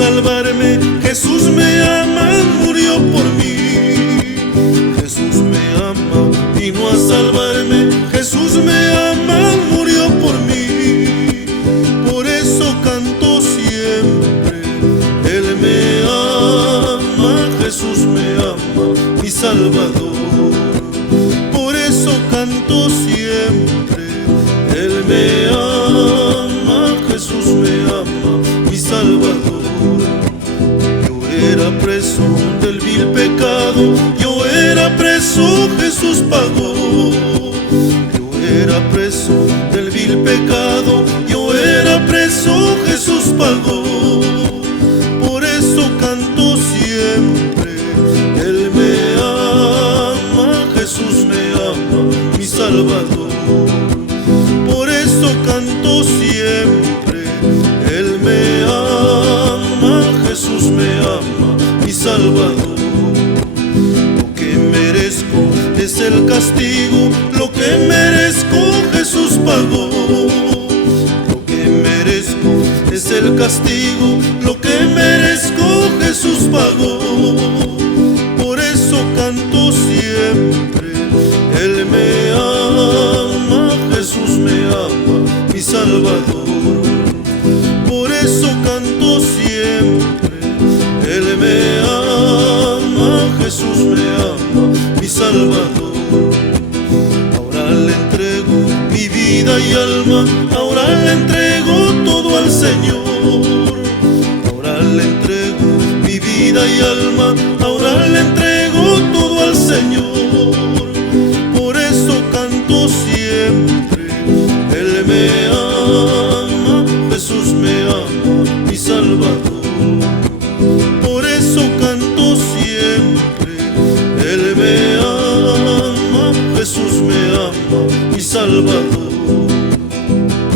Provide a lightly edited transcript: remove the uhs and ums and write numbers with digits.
salvarme. Jesús me ama, murió por mí. Jesús me ama, vino a salvarme. Jesús me ama, murió por mí. Por eso canto siempre, Él me ama, Jesús me ama, mi Salvador. Por eso canto siempre, Él me ama, Jesús me ama, mi Salvador. Yo era preso del vil pecado, yo era preso, Jesús pagó. Yo era preso del vil pecado, yo era preso, Jesús pagó. Por eso canto siempre, Él me ama, Jesús me ama, mi Salvador. Por eso canto siempre, Él me ama, Jesús me ama, mi Salvador. Lo que merezco es el castigo, lo que merezco Jesús pagó. Lo que merezco es el castigo, lo que merezco Jesús pagó. Por eso canto siempre, Él me ama, Jesús me ama, mi Salvador. Por eso canto siempre, Él me ama, Jesús me ama, mi Salvador. Ahora le entrego mi vida y alma, ahora le entrego todo al Señor. Ahora le entrego mi vida y alma, ahora le entrego todo al Señor. Por eso canto siempre, Él me ama, Jesús me ama, mi Salvador. Por eso canto siempre, Él me ama, Jesús me ama, mi Salvador.